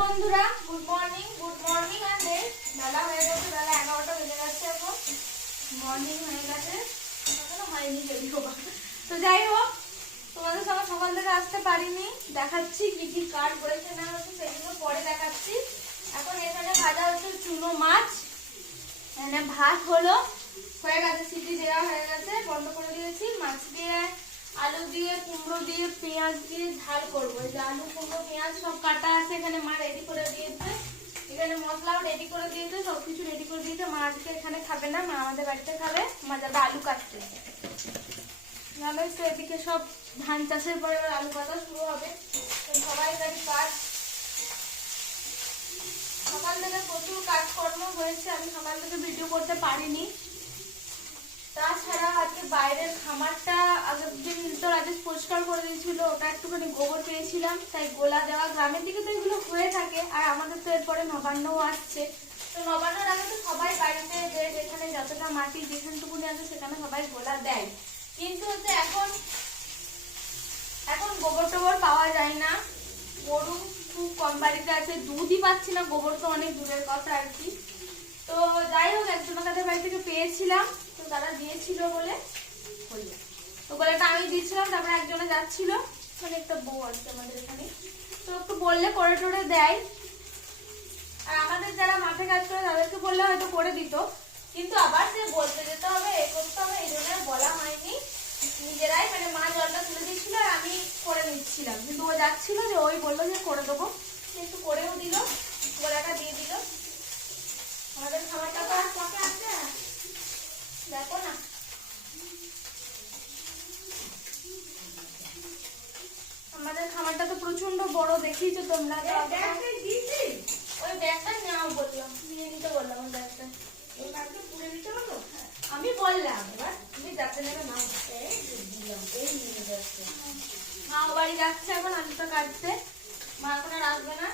বন্ধুরা good morning আর বেলা হয়ে গেছে, বেলা 11টা বেজে গেছে। এখন মর্নিং হয়ে গেছে, এখনো হয়নি যদিও। তো যাই হোক, তোমাদের সঙ্গে সকাল থেকে আসতে পারিনি। দেখাচ্ছি কি কি কাজ করেছে না হচ্ছে সেগুলো পরে দেখাচ্ছি। এখন এখানে ভাজা হচ্ছে চুনো মাছ, এখানে ভাত হলো হয়ে গেছে, সিটি দেওয়া হয়ে গেছে, বন্ধ করে দিয়েছি। মাছ দিয়ে আলু দিয়ে কুমড়ো দিয়ে পেঁয়াজ দিয়ে ঝাল করবো। এই যে আলু কুমড়ো পেঁয়াজ সব কাটা আছে, এখানে মা রেডি করে দিয়েছে, এখানে মশলাও রেডি করে দিয়েছে, সবকিছু রেডি করে দিয়েছে। মা আজকে এখানে খাবে না, মা আমাদের বাড়িতে খাবে। মা যাবে আলু কাটতে, জানোই তো এদিকে সব ধান চাষের পরে এবার আলু কাটা শুরু হবে। তো সবাই বাড়ি কাজ, সকাল থেকে প্রচুর কাজকর্ম হয়েছে, আমি সকাল থেকে ভিডিও করতে পারিনি। তাছাড়া আজকে বাইরের খামারটা আগের দিন তো রাজেশ পরিষ্কার করে দিয়েছিল, ওটা একটুখানি গোবর পেয়েছিলাম, তাই গোলা দেওয়া। গ্রামের দিকে তো এগুলো হয়ে থাকে, আর আমাদের তো এরপরে নবান্নও আসছে। তো নবান্নর আগে তো সবাই বাড়িতে যে যেখানে যতটা মাটি যেখানটুকুনি আছে সেখানে সবাই গোলা দেয়, কিন্তু হচ্ছে এখন গোবর টোবর পাওয়া যায় না। গরু খুব কম বাড়িতে আছে, দুধই পাচ্ছি না, গোবর তো অনেক দূরের কথা আর কি। তো যাই হোক, একজনের কাছে বাড়ি থেকে পেয়েছিলাম, তো তারা দিয়েছিল বলে হলো। তো গোলাটা আমি দিচ্ছিলাম, তারপরে একজনে যাচ্ছিল, মানে একটা বউ আছে আমাদের এখানে, তো একটু বললে করে টোরে দেয়। আর আমাদের যারা মাঠে কাজ করে তাদেরকে বললে হয়তো করে দিত, কিন্তু আবার যে বলতে যেতে হবে এ করতে হবে, এই জন্য বলা হয়নি। নিজেরাই মানে মা জলটা তুলে দিচ্ছিল আর আমি করে নিচ্ছিলাম, কিন্তু ও যাচ্ছিল যে ওই বললো যে করে দেবো, একটু করেও দিল, গোলাটা দিয়ে দিল। আমাদের খাবারটা তো আর কত আছে দেখো না। আমাদের খামারটা তো প্রচন্ড বড়, দেখিয়েছো তোমরা। ওই ব্যাগটা নেওয়া বললাম, নিয়ে নিতে বললাম ওই ব্যাগটা, ওই ব্যাগটা পুড়ে নিতে হলো। আমি বললাম এবার তুমি যাচ্ছে না, নাও দিলাম, এই নিয়ে যাচ্ছে। মা বাড়ি যাচ্ছে এখন আলুটা কাটতে, মা এখন আর আসবে না।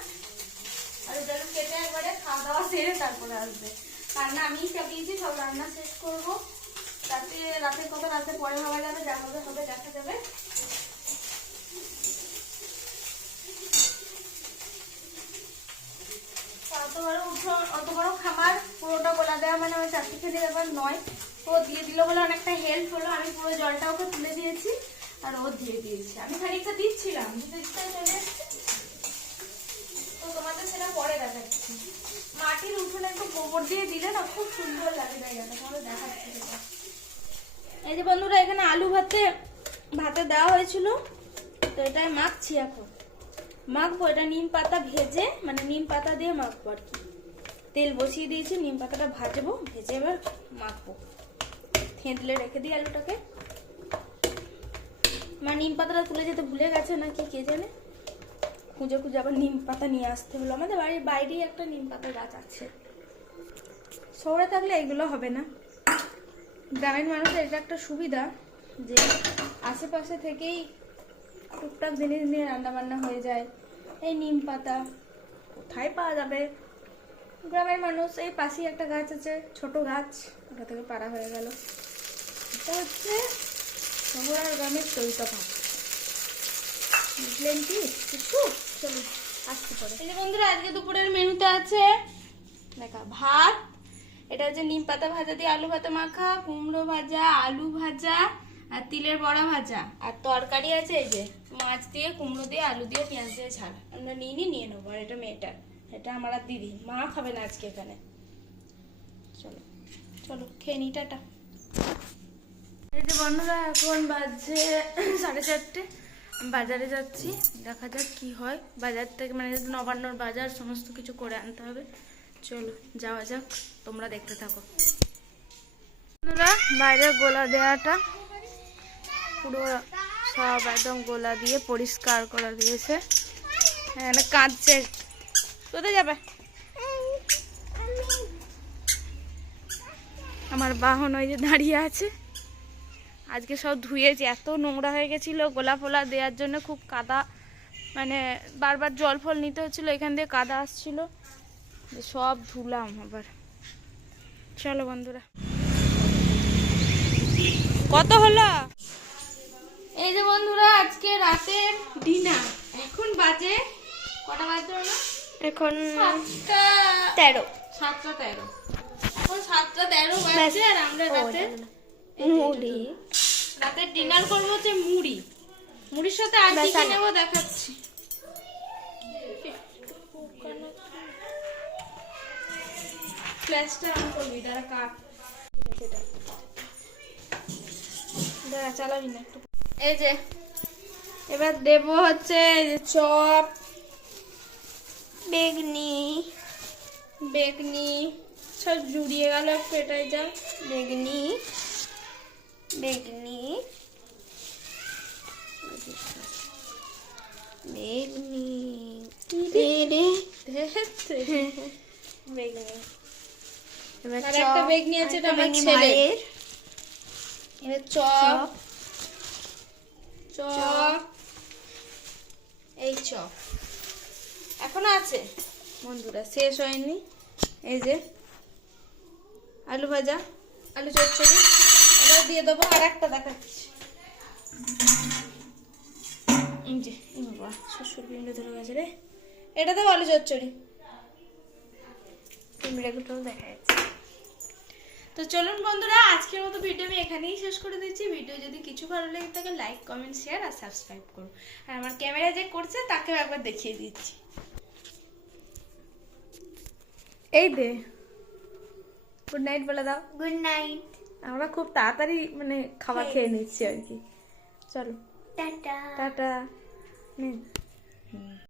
আর ওটা কেটে একবারে খাওয়া দাওয়া সেরে তারপরে আসবে। রান্না আমিই চাপিয়েছি, সব রান্না শেষ করবো। রাতের কথা রাতে পরে ভাবা যাবে, যা হবে হবে, দেখা যাবে। অত বড় খামার, পুরোটা গোলা দেওয়া মানে আমার চাকরি খেতে ব্যাপার নয়। তো দিয়ে দিল বলে অনেকটা হেল্প হলো, আমি পুরো জলটা ওকে তুলে দিয়েছি আর ও দিয়ে দিয়েছে। আমি খানিকটা দিচ্ছিলাম, দিতে দিতে চলে এসেছি। তো তোমাদের সেটা পরে দেখাচ্ছি। মাটির উঠোনে একটু গোবর দিয়ে দিলে না খুব সুন্দর লাগে জায়গাটা, তোমাদের দেখাচ্ছি। এই যে বন্ধুরা, এখানে আলু ভাতে দেওয়া হয়েছিল, তো এটাই মাখছি। এখন মাখবো, এটা নিম পাতা ভেজে, মানে নিম পাতা দিয়ে মাখবো আর কি। তেল বসিয়ে দিয়েছি, নিম পাতাটা ভাজবো, ভেজে এবার মাখবো। থেঁতলে রেখে দিই আলুটাকে। মা নিম পাতাটা তুলে যেতে ভুলে গেছে নাকি কে জানে, খুঁজে খুঁজে আবার নিম পাতা নিয়ে আসতে হলো। আমাদের বাড়ির বাইরেই একটা নিম পাতা গাছ আছে, শহরে থাকলে এগুলো হবে না। গ্রামের মানুষের এটা একটা সুবিধা যে আশেপাশে থেকেই টুকটাক জিনিস নিয়ে রান্না বান্না হয়ে যায়। এই নিম পাতা কোথায় পাওয়া যাবে, গ্রামের মানুষ এই পাশেই একটা গাছ আছে, ছোট গাছ, ওটা থেকে পাড়া হয়ে গেল। এটা হচ্ছে শহর আর গ্রামের তৈতফাত, বুঝলেন কি কিছু? চলুন আসতে পারে। এই যে বন্ধুরা, আজকে দুপুরের মেনুতে আছে দেখা ভাত, এটা হচ্ছে নিম পাতা ভাজা দিয়ে আলু ভাতে মাখা, কুমড়ো ভাজা, আলু ভাজা আর তিলের বড়া ভাজা, আর তরকারি আছে এই যে মাছ দিয়ে কুমড়ো দিয়ে আলু দিয়ে পেঁয়াজ দিয়ে ঝাল। আমরা নিয়ে নেবো। আর এটা মেয়েটার, এটা আমার আর দিদি, মা খাবে না আজকে এখানে। চলো চলো খেয়ে নি, টাটা। এই যে বন্ধুরা, এখন বাজে 4:30, বাজারে যাচ্ছি, দেখা যাক কি হয়। বাজার থেকে মানে নবান্নর বাজার সমস্ত কিছু করে আনতে হবে। চলো যাওয়া যাক, তোমরা দেখতে থাকো। বন্ধুরা, বাইরে গোলা দেওয়াটা পুরো সব একদম গোলা দিয়ে পরিষ্কার করে দিয়েছে। এখানে কাঁদছে, কোথায় যাবে? আমার বাহন ওই যে দাঁড়িয়ে আছে। আজকে সব ধুয়েছি, এত নোংরা হয়ে গেছিল গোলা ফোলা দেওয়ার জন্য, খুব কাদা, মানে বারবার জল ফল নিতে হচ্ছিল, এখান দিয়ে কাদা আসছিল, সব ধুলাম আবার। চলো বন্ধুরা, কত হলো? এই যে বন্ধুরা, আজকে রাতের ডিনার, এখন বাজে কটা বাজে হলো, এখন 7:13 7:13 এখন 7:13 বাজছে আর আমরা রাতে ডিনার করবো হচ্ছে মুড়ির সাথে আর কি কি নেবো দেখাচ্ছি। ফ্ল্যাশটা অন করবি দাঁড়া কাট দাঁড়া চালাবি না একটু। এই যে এবার দেবো হচ্ছে চপ বেগনি সব জুড়িয়ে গেল একটু এটাই যা বেগনি আর একটা বেগনি আছে এটা আমার ছেলের। এবার চপ এই চপ এখনো আছে বন্ধুরা, শেষ হয়নি। এই যে আলু ভাজা আলু চচ্চড়ি এটা দিয়ে দেবো। আর একটা দেখাচ্ছি, এই যে বাবা শ্বশুর পিন্ড ধরে গেছে রে, এটা দেবো আলু চচ্চড়ি। দেখা যাচ্ছে। তো চলুন বন্ধুরা, আজকের মতো ভিডিও আমি এখানেই শেষ করে দিচ্ছি। ভিডিও যদি কিছু ভালো লেগে থাকে লাইক কমেন্ট শেয়ার আর সাবস্ক্রাইব করুন। আর আমার ক্যামেরা যে করছে তাকেও একবার দেখিয়ে দিচ্ছি। এই দে গুড নাইট বলে দাও। Good night. আমরা খুব তাড়াতাড়ি মানে খাবার খেয়ে নিচ্ছি আর কি। চলো টাটা। টাটা।